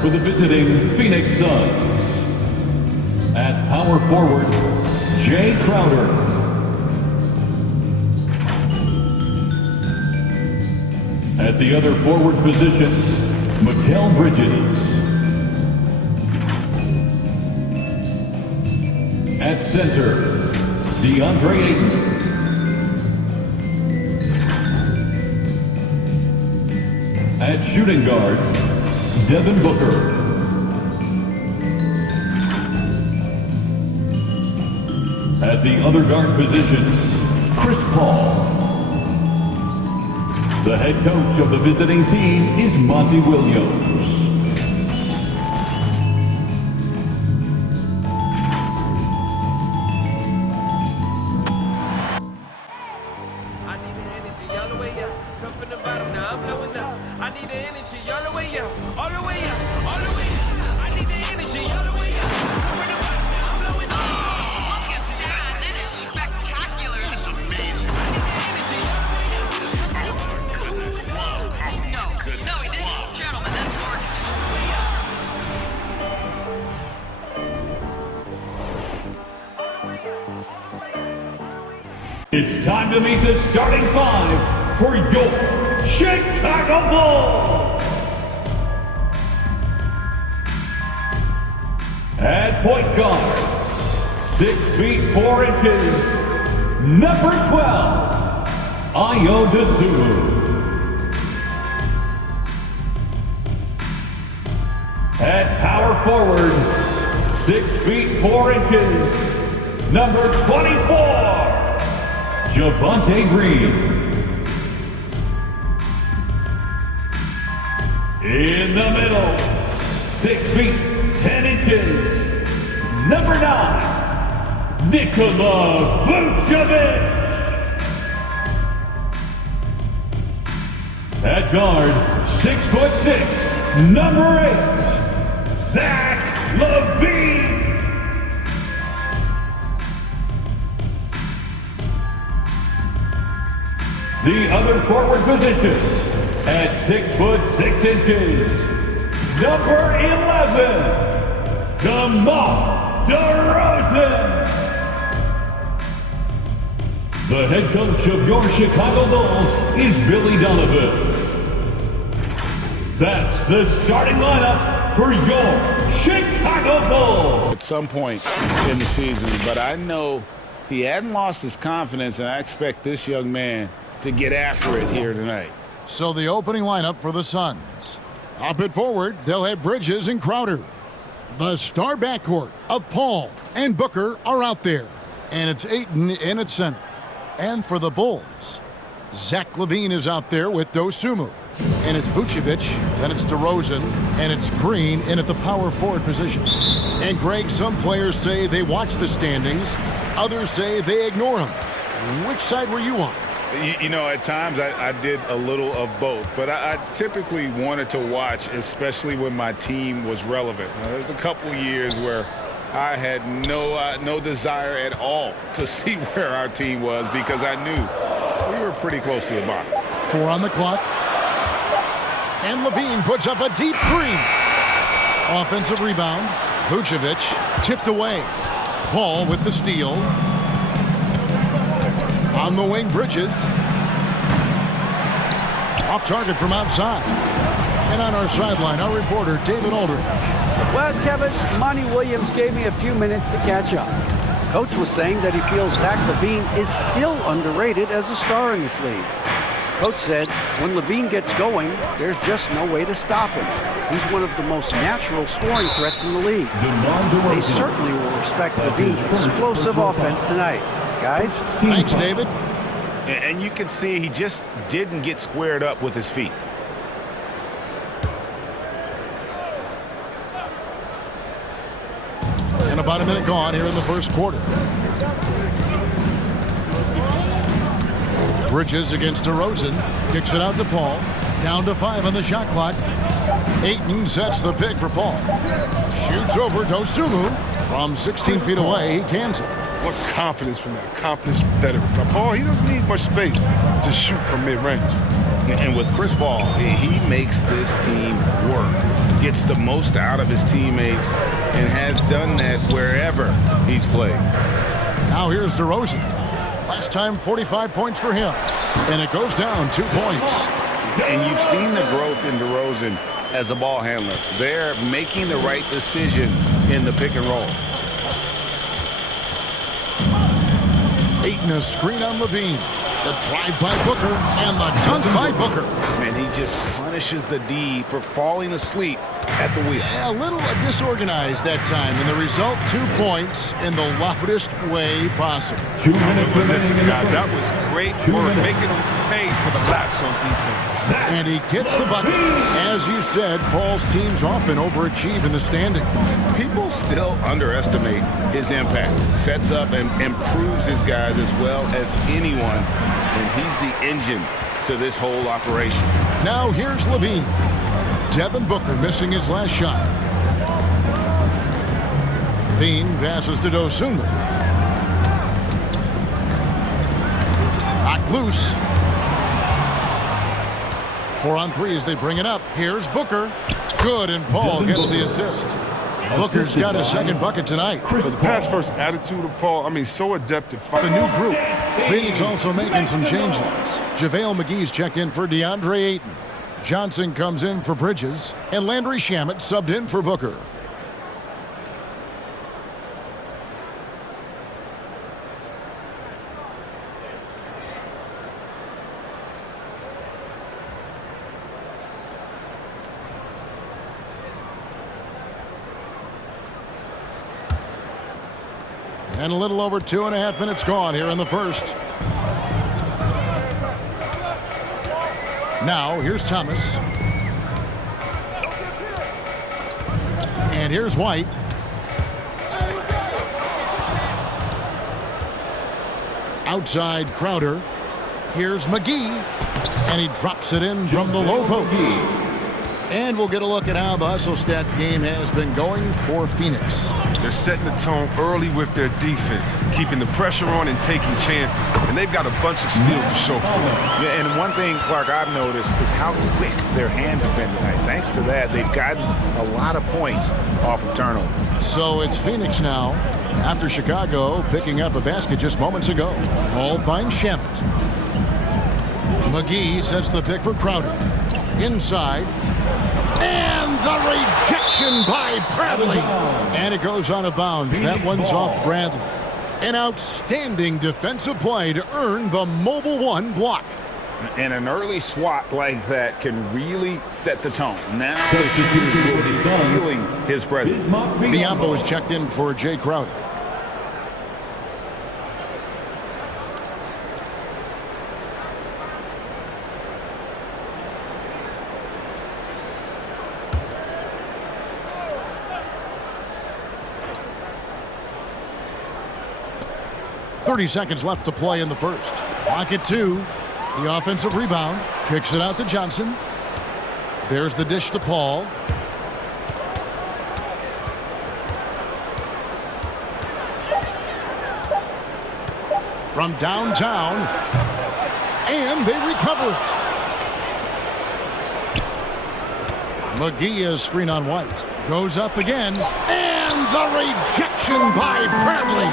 for the visiting Phoenix Suns. At power forward, Jay Crowder. At the other forward position, Mikal Bridges. At center, DeAndre Ayton. At shooting guard, Devin Booker. At the other guard position, Chris Paul. The head coach of the visiting team is Monty Williams. It's time to meet the starting five for your Chicago Bulls. At point guard, 6 feet 4 inches, number 12, Ayo Dosunmu. At power forward, 6 feet 4 inches, number 24, Javonte Green. In the middle, 6 feet 10 inches, number 9, Nikola Vucevic. At guard, 6'6", number 8, Zach LaVine. The other forward position, at 6'6" number 11, DeMar DeRozan. The head coach of your Chicago Bulls is Billy Donovan. That's the starting lineup for your Chicago Bulls. At some point in the season, but I know he hadn't lost his confidence, and I expect this young man to get after it here tonight. So the opening lineup for the Suns. Up at forward, they'll have Bridges and Crowder. The star backcourt of Paul and Booker are out there. And it's Ayton in at center. And for the Bulls, Zach LaVine is out there with Dosunmu. And it's Vucevic, then it's DeRozan, and it's Green in at the power forward position. And Greg, some players say they watch the standings, others say they ignore them. Which side were you on? You know, at times I did a little of both, but I typically wanted to watch, especially when my team was relevant. There's a couple years where I had no desire at all to see where our team was because I knew we were pretty close to the bottom. 4 on the clock. And LaVine puts up a deep three. Offensive rebound. Vucevic tipped away. Paul with the steal. On the wing, Bridges. Off target from outside. And on our sideline, our reporter, David Aldridge. Well, Kevin, Monty Williams gave me a few minutes to catch up. Coach was saying that he feels Zach LaVine is still underrated as a star in this league. Coach said when LaVine gets going, there's just no way to stop him. He's one of the most natural scoring threats in the league. They certainly will respect LaVine's explosive offense tonight. Guys? Thanks, David. And you can see he just didn't get squared up with his feet. And about a minute gone here in the first quarter. Bridges against DeRozan. Kicks it out to Paul. Down to 5 on the shot clock. Ayton sets the pick for Paul. Shoots over Dosunmu. From 16 feet away, he cans it. What confidence from that accomplished veteran. Now, Paul, he doesn't need much space to shoot from mid-range. And with Chris Paul, he makes this team work, gets the most out of his teammates, and has done that wherever he's played. Now here's DeRozan. Last time, 45 points for him. And it goes down 2 points. And you've seen the growth in DeRozan as a ball handler. They're making the right decision in the pick and roll. Ayton, a screen on Levine. The drive by Booker and the dunk by Booker. And he just punishes the D for falling asleep at the wheel. A little disorganized that time, and the result, 2 points in the loudest way possible. 2 minutes remaining in the guys, first. that was great work, making them pay for the laps on defense. And he gets the bucket. As you said, Paul's teams often overachieve in the standings. People still underestimate his impact. Sets up and improves his guys as well as anyone, and he's the engine to this whole operation. Now here's Levine. Devin Booker missing his last shot. Levine passes to Dosunmu. Knocked loose. 4 on 3 as they bring it up. Here's Booker. Good, and Paul gets the assist. Booker's got his second bucket tonight. The pass-first attitude of Paul, I mean, so adept at The fighting. new group. Phoenix also making some changes. JaVale McGee's checked in for DeAndre Ayton. Johnson comes in for Bridges, and Landry Shamet subbed in for Booker. And a little over 2.5 minutes gone here in the first. Now, here's Thomas. And here's White. Outside Crowder. Here's McGee. And he drops it in from the low post. And we'll get a look at how the hustle stat game has been going for Phoenix. They're setting the tone early with their defense, keeping the pressure on and taking chances. And they've got a bunch of steals to show for it. Yeah, and one thing, Clark, I've noticed is how quick their hands have been tonight. Thanks to that, they've gotten a lot of points off of turnover. So it's Phoenix now, after Chicago picking up a basket just moments ago. Paul finds Shamet. McGee sets the pick for Crowder. Inside. And the rejection by Bradley. And it goes out of bounds. That one's off Bradley. An outstanding defensive play to earn the Mobile One block. And an early swat like that can really set the tone. Now the shooters will be feeling his presence. Biombo is checked in for Jay Crowder. .30 seconds left to play in the first. Clock at 2. The offensive rebound. Kicks it out to Johnson. There's the dish to Paul. From downtown. And they recover it. McGee is screen on White. Goes up again. And the rejection by Bradley.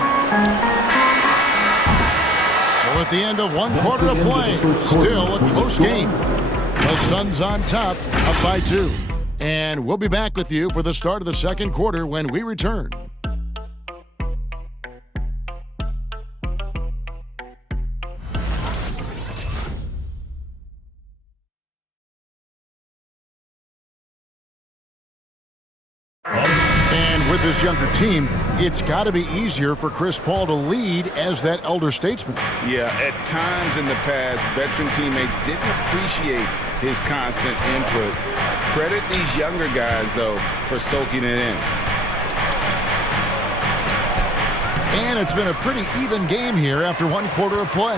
So at the end of one quarter of play, still a close game. The Suns on top, up by 2. And we'll be back with you for the start of the second quarter when we return. And with this younger team, it's got to be easier for Chris Paul to lead as that elder statesman. Yeah, at times in the past, veteran teammates didn't appreciate his constant input. Credit these younger guys, though, for soaking it in. And it's been a pretty even game here after one quarter of play.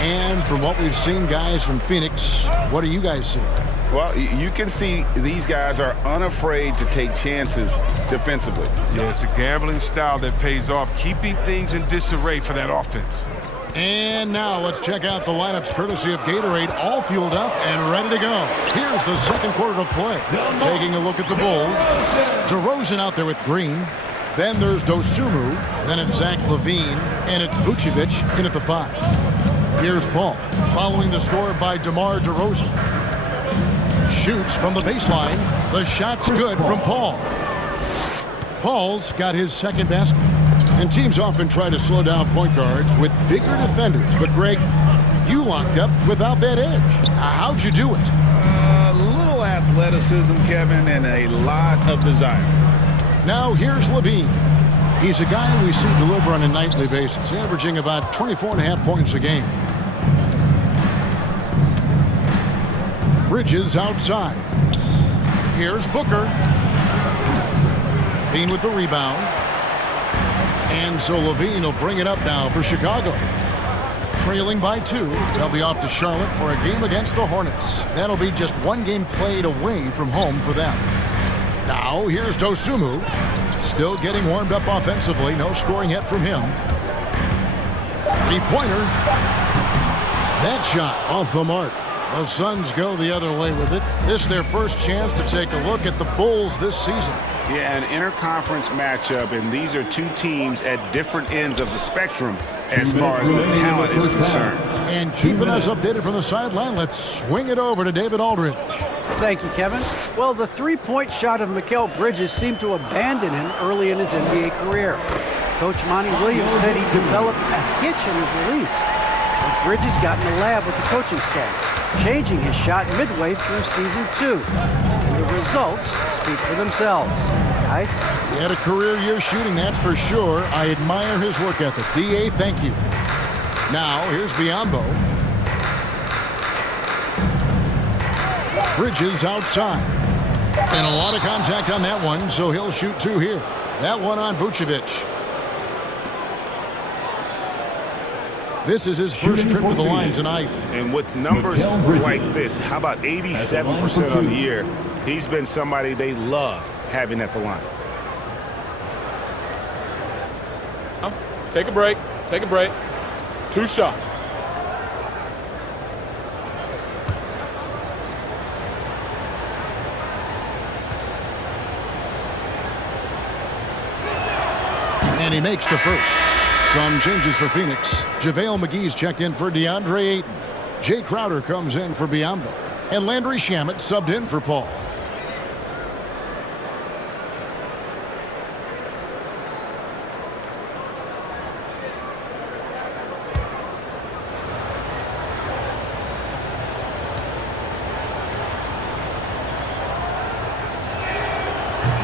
And from what we've seen, guys, from Phoenix, what do you guys see? Well, you can see these guys are unafraid to take chances defensively. Yeah, it's a gambling style that pays off, keeping things in disarray for that offense. And now let's check out the lineups courtesy of Gatorade, all fueled up and ready to go. Here's the second quarter of play. Taking a look at the Bulls. DeRozan out there with Green. Then there's Dosunmu. Then it's Zach LaVine. And it's Vucevic in at the 5. Here's Paul, following the score by DeMar DeRozan. Shoots from the baseline. The shot's good from Paul. Paul's got his second basket. And teams often try to slow down point guards with bigger defenders. But, Greg, you locked up without that edge. How'd you do it? A little athleticism, Kevin, and a lot of desire. Now here's LaVine. He's a guy we see deliver on a nightly basis, averaging about 24.5 points a game. Bridges outside. Here's Booker. Bean with the rebound. And so LaVine will bring it up now for Chicago. Trailing by 2. They'll be off to Charlotte for a game against the Hornets. That'll be just one game played away from home for them. Now here's Dosunmu. Still getting warmed up offensively. No scoring yet from him. Three-pointer. That shot off the mark. The Suns go the other way with it. This is their first chance to take a look at the Bulls this season. Yeah, an interconference matchup, and these are two teams at different ends of the spectrum as far as the talent is concerned. And keeping us updated from the sideline, let's swing it over to David Aldridge. Thank you, Kevin. Well, the three-point shot of Mikal Bridges seemed to abandon him early in his NBA career. Coach Monty Williams said he developed a hitch in his release. But Bridges got in the lab with the coaching staff, changing his shot midway through season 2. And the results speak for themselves. Guys? He had a career year shooting, that's for sure. I admire his work ethic. D.A., thank you. Now, here's Biyombo. Bridges outside. And a lot of contact on that one, so he'll shoot 2 here. That one on Vucevic. This is his first trip to the line tonight. And with numbers like this, how about 87% on the year? He's been somebody they love having at the line. Take a break. Take a break. 2 shots. And he makes the first. Some changes for Phoenix. JaVale McGee's checked in for DeAndre Ayton. Jay Crowder comes in for Biyombo. And Landry Shamet subbed in for Paul.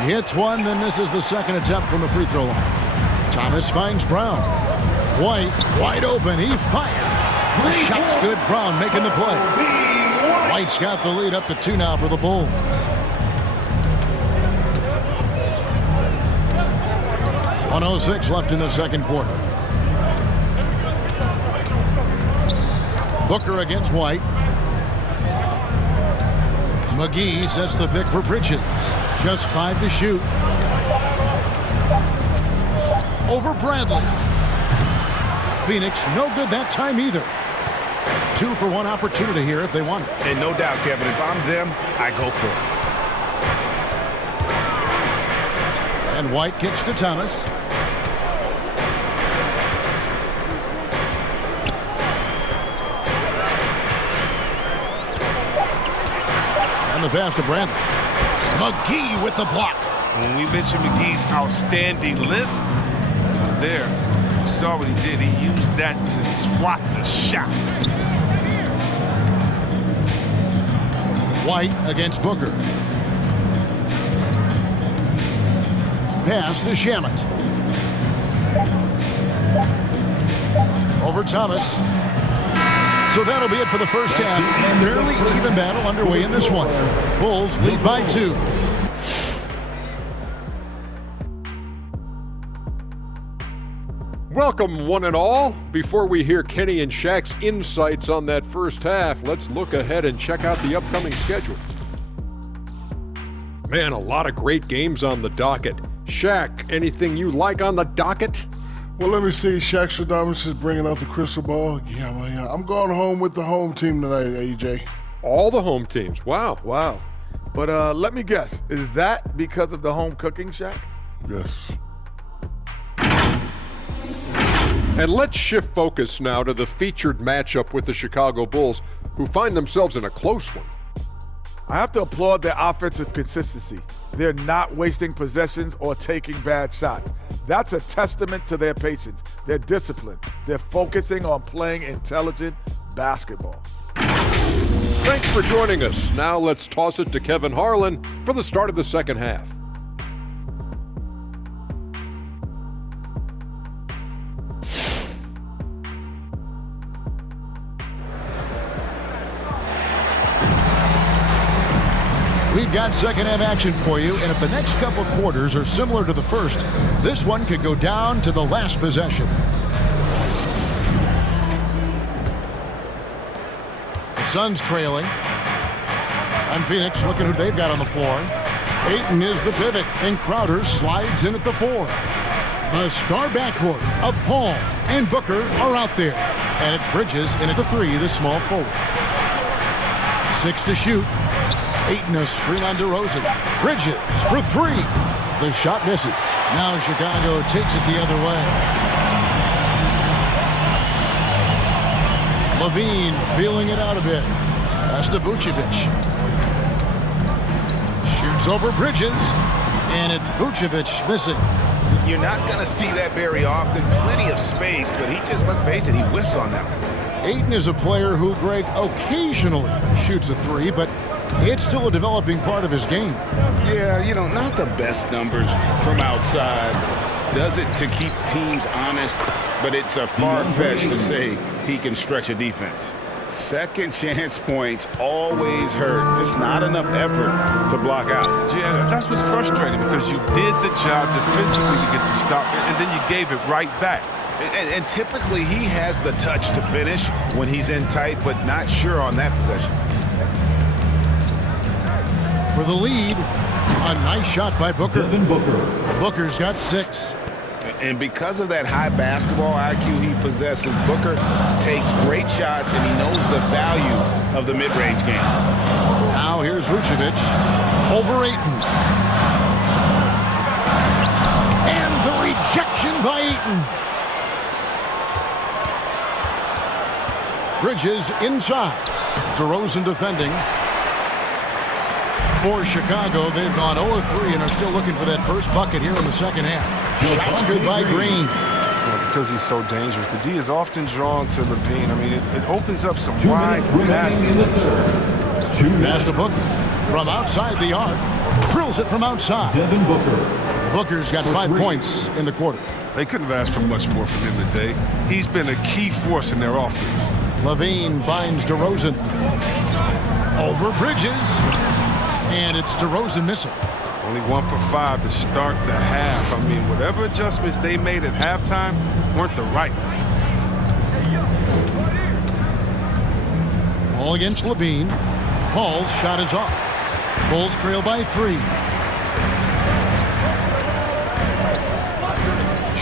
He hits one, then misses the second attempt from the free throw line. Thomas finds Brown. White, wide open, he fires. The shot's good, Brown making the play. White's got the lead up to 2 now for the Bulls. .106 left in the second quarter. Booker against White. McGee sets the pick for Bridges. Just 5 to shoot. Over Bradley. Phoenix, no good that time either. 2 for 1 opportunity here if they want it. And no doubt, Kevin, if I'm them, I go for it. And White kicks to Thomas. And the pass to Bradley. McGee with the block. When we mentioned McGee's outstanding length, there, you saw what he did. He used that to swat the shot. White against Booker. Pass to Shamet. Over Thomas. So that'll be it for the first half. Fairly even battle underway in this one. Bulls lead by 2. Welcome, one and all. Before we hear Kenny and Shaq's insights on that first half, let's look ahead and check out the upcoming schedule. Man, a lot of great games on the docket. Shaq, anything you like on the docket? Well, let me see. Shaq Stradamus is bringing out the crystal ball. Yeah, I'm going home with the home team tonight, AJ. All the home teams. Wow. Wow. But let me guess. Is that because of the home cooking, Shaq? Yes. And let's shift focus now to the featured matchup with the Chicago Bulls, who find themselves in a close one. I have to applaud their offensive consistency. They're not wasting possessions or taking bad shots. That's a testament to their patience, their discipline. They're focusing on playing intelligent basketball. Thanks for joining us. Now let's toss it to Kevin Harlan for the start of the second half. We've got second half action for you, and if the next couple quarters are similar to the first, this one could go down to the last possession. The Suns trailing. And Phoenix looking who they've got on the floor. Ayton is the pivot, and Crowder slides in at the 4. The star backcourt of Paul and Booker are out there. And it's Bridges in at the 3, the small forward. 6 to shoot. Ayton a screen on DeRozan. Bridges for 3. The shot misses. Now Chicago takes it the other way. Levine feeling it out a bit. That's to Vucevic. Shoots over Bridges. And it's Vucevic missing. You're not going to see that very often. Plenty of space, but he just, let's face it, he whiffs on that one. Ayton is a player who, Greg, occasionally shoots a 3, but it's still a developing part of his game. Yeah, not the best numbers from outside. Does it to keep teams honest, but it's a far-fetched to say he can stretch a defense. Second chance points always hurt. Just not enough effort to block out. Yeah, that's what's frustrating because you did the job defensively to get the stop, and then you gave it right back. And typically he has the touch to finish when he's in tight, but not sure on that possession. For the lead, a nice shot by Booker. Booker's got 6. And because of that high basketball IQ he possesses, Booker takes great shots and he knows the value of the mid-range game. Now here's Vucevic over Ayton. And the rejection by Ayton. Bridges inside. DeRozan defending. For Chicago, they've gone 0-3 and are still looking for that first bucket here in the second half. Shots good by Green. Because he's so dangerous. The D is often drawn to Levine. I mean, it opens up some wide passes. Pass to Booker from outside the arc. Drills it from outside. Booker's got 5 points in the quarter. They couldn't have asked for much more from him today. He's been a key force in their offense. Levine finds DeRozan. Over Bridges. And it's DeRozan missing. Only 1 for 5 to start the half. I mean, whatever adjustments they made at halftime weren't the right ones. Ball against Levine. Paul's shot is off. Bulls trail by 3.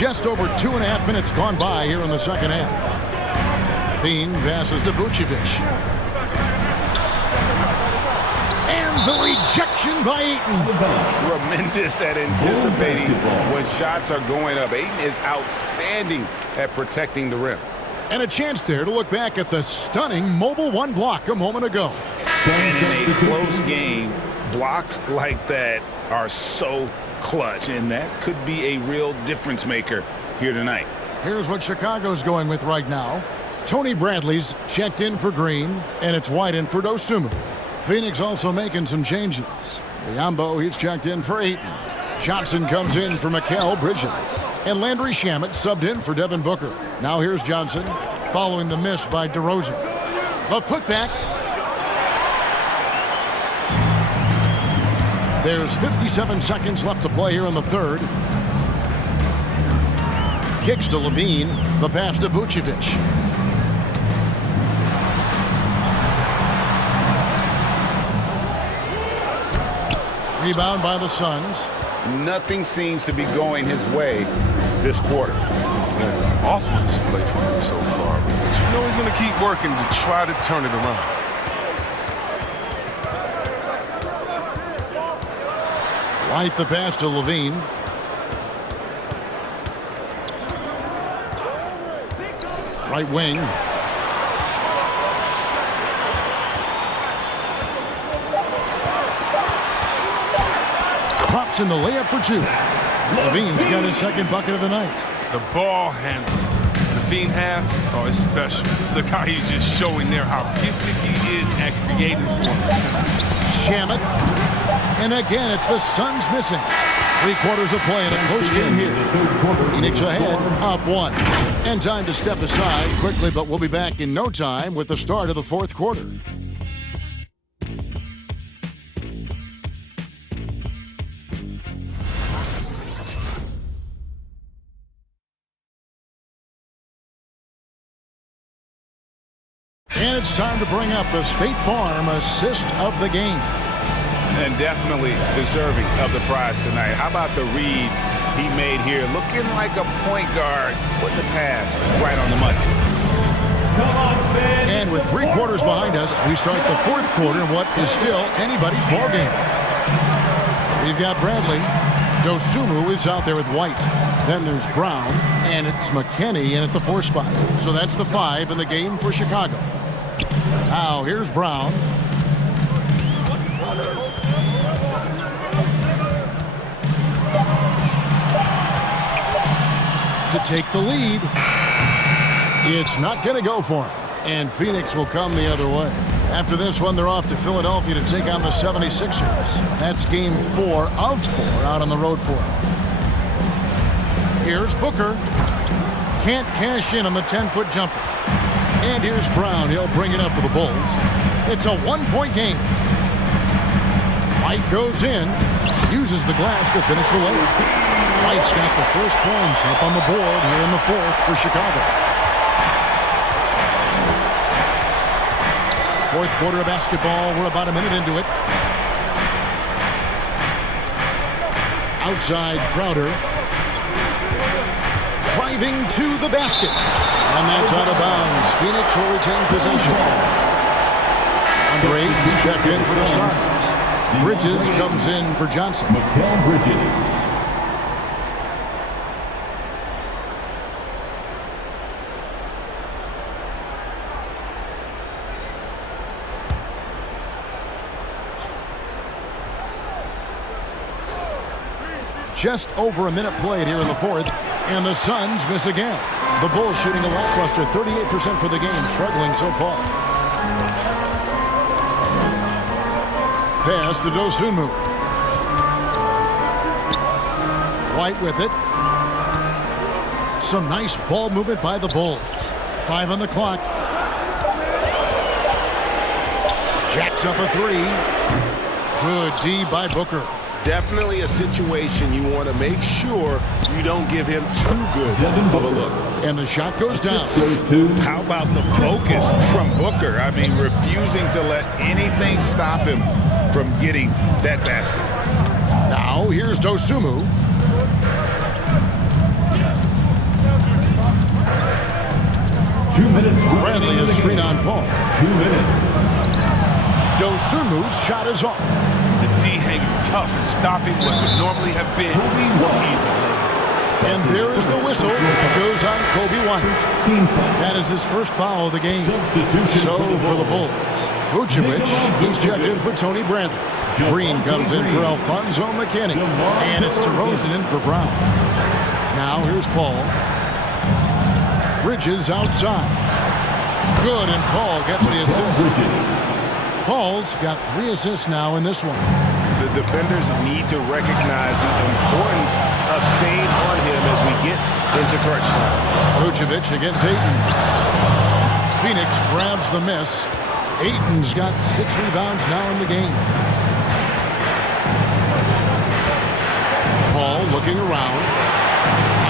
Just over 2.5 minutes gone by here in the second half. Levine passes to Vucevic. The rejection by Ayton. Tremendous at anticipating when shots are going up. Ayton is outstanding at protecting the rim. And a chance there to look back at the stunning mobile 1 block a moment ago. And in a close game, blocks like that are so clutch, and that could be a real difference maker here tonight. Here's what Chicago's going with right now. Tony Bradley's checked in for Green, and it's White in for Dosunmu. Phoenix also making some changes. Biyombo, he's checked in for Ayton. Johnson comes in for Mikal Bridges. And Landry Shamet subbed in for Devin Booker. Now here's Johnson, following the miss by DeRozan. The putback. There's 57 seconds left to play here in the third. Kicks to Levine. The pass to Vucevic. Rebound by the Suns. Nothing seems to be going his way this quarter. Yeah, awful display from him so far, but you know he's going to keep working to try to turn it around. White the pass to Levine. Right wing. Drops in the layup for two. Levine's got his second bucket of the night. The ball handle Levine has, oh, it's special. Look how he's just showing there how gifted he is at creating for himself. Shamet. And again, it's the Suns missing. 3 quarters of play in a close game here. Phoenix ahead, up 1. And time to step aside quickly, but we'll be back in no time with the start of the 4th quarter. And it's time to bring up the State Farm assist of the game. And definitely deserving of the prize tonight. How about the read he made here? Looking like a point guard, putting the pass right on the money. And with 3 quarters behind us, we start the 4th quarter in what is still anybody's ball game. We've got Bradley. Dosunmu is out there with White. Then there's Brown, and it's McKinney in at the 4 spot. So that's the 5 in the game for Chicago. Now here's Brown. To take the lead. It's not going to go for him. And Phoenix will come the other way. After this one, they're off to Philadelphia to take on the 76ers. That's game 4 of 4 out on the road for him. Here's Booker. Can't cash in on the 10-foot jumper. And here's Brown. He'll bring it up for the Bulls. It's a 1-point game. White goes in. Uses the glass to finish the layup. White's got the first points up on the board here in the 4th for Chicago. 4th quarter of basketball. We're about a minute into it. Outside Crowder. Driving to the basket. And that's out of bounds. Phoenix will retain possession. Graves checked in for the Suns. Bridges comes in for Johnson. Mikal Bridges. Just over a minute played here in the 4th, and the Suns miss again. The Bulls shooting a lackluster 38% for the game, struggling so far. Pass to Dosunmu. White with it. Some nice ball movement by the Bulls. 5 on the clock. Jacks up a 3. Good D by Booker. Definitely a situation you want to make sure you don't give him too good of a look. And the shot goes down. How about the focus from Booker? I mean, refusing to let anything stop him from getting that basket. Now here's Dosunmu. Bradley is screen on Paul. 2 minutes. Dosunmu's shot is off. The D hanging tough and stopping what would normally have been easily. And there is the whistle. It goes on Kobe White. That is his first foul of the game. So for the Bulls. Vucevic, he's checked in for Tony Bradley. Green comes in for Alfonso McKinney. And it's DeRozan in for Brown. Now here's Paul. Bridges outside. Good, and Paul gets the assist. Paul's got 3 assists now in this one. The defenders need to recognize the importance of staying on him as we get into crunch time. Vucevic against Ayton. Phoenix grabs the miss. Ayton's got 6 rebounds now in the game. Paul looking around.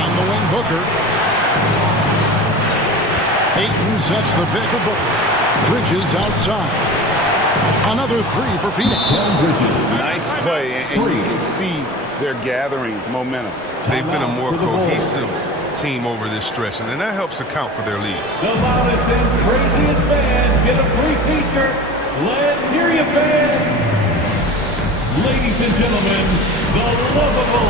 On the wing, Booker. Ayton sets the pick of Booker. Bridges outside. Another 3 for Phoenix. Nice play, and you can see they're gathering momentum. They've been a more cohesive team over this stretch, and that helps account for their lead. The loudest and craziest fans get a free t-shirt. Let's hear you, fans. Ladies and gentlemen, the lovable.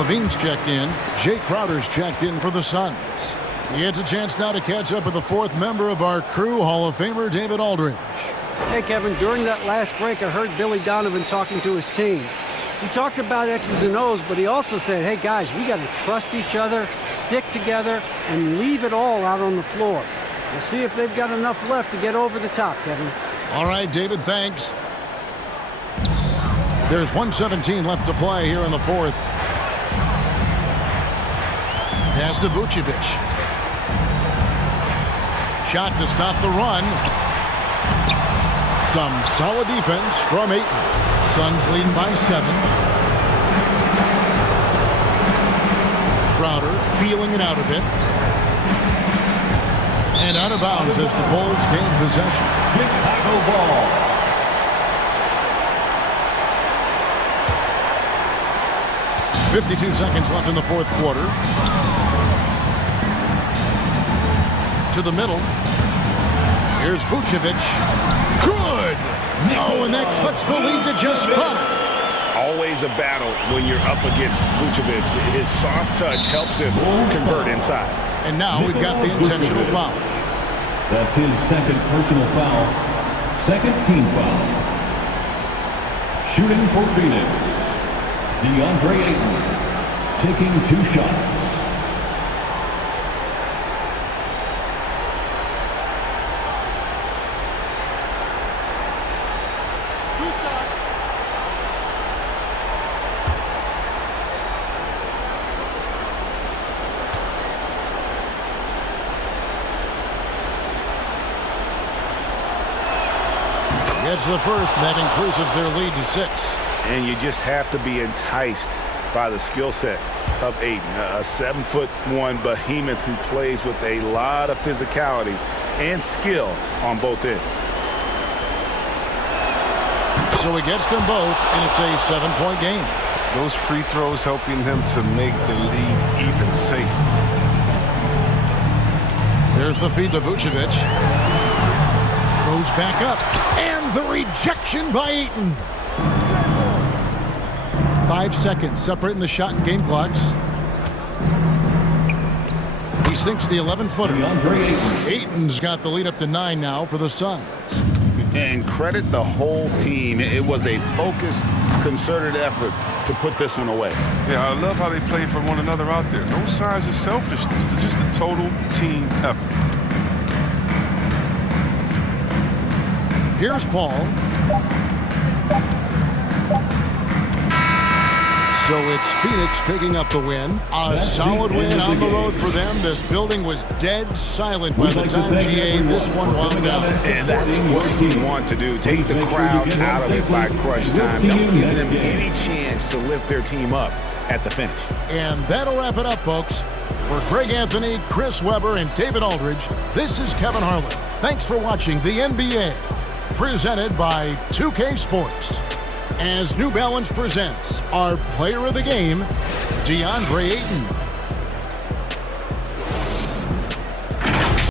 Levine's checked in. Jay Crowder's checked in for the Suns. He gets a chance now to catch up with the fourth member of our crew, Hall of Famer David Aldridge. Hey, Kevin, during that last break, I heard Billy Donovan talking to his team. He talked about X's and O's, but he also said, hey, guys, we got to trust each other, stick together, and leave it all out on the floor. We'll see if they've got enough left to get over the top, Kevin. All right, David, thanks. There's 1:17 left to play here in the fourth. Pass to Vucevic. Shot to stop the run. Some solid defense from Ayton. Suns leading by 7. Crowder feeling it out a bit. And out of bounds as the Bulls gain possession. Chicago ball. .52 seconds left in the fourth quarter. To the middle. Here's Vucevic. Good! Oh, and that cuts the lead to just 5. Always a battle when you're up against Vucevic. His soft touch helps him convert inside. And now we've got the intentional foul. That's his second personal foul. Second team foul. Shooting for Phoenix. DeAndre Ayton taking 2 shots. Gets the first, and that increases their lead to 6. And you just have to be enticed by the skill set of Ayton, a 7'1" behemoth who plays with a lot of physicality and skill on both ends. So he gets them both, and it's a 7-point game. Those free throws helping them to make the lead even safer. There's the feed to Vucevic. Goes back up, and the rejection by Ayton. 5 seconds separating the shot and game clocks. He sinks the 11-footer. Ayton's got the lead up to 9 now for the Suns. And credit the whole team. It was a focused, concerted effort to put this one away. Yeah, I love how they play for one another out there. No signs of selfishness. They're just a total team effort. Here's Paul. So it's Phoenix picking up the win. A solid win on the road for them. This building was dead silent by the time GA this one wound down. And that's what you want to do. Take the crowd out of it by crunch time. Don't give them any chance to lift their team up at the finish. And that'll wrap it up, folks. For Greg Anthony, Chris Webber, and David Aldridge, this is Kevin Harlan. Thanks for watching the NBA, presented by 2K Sports. As New Balance presents our player of the game, DeAndre Ayton.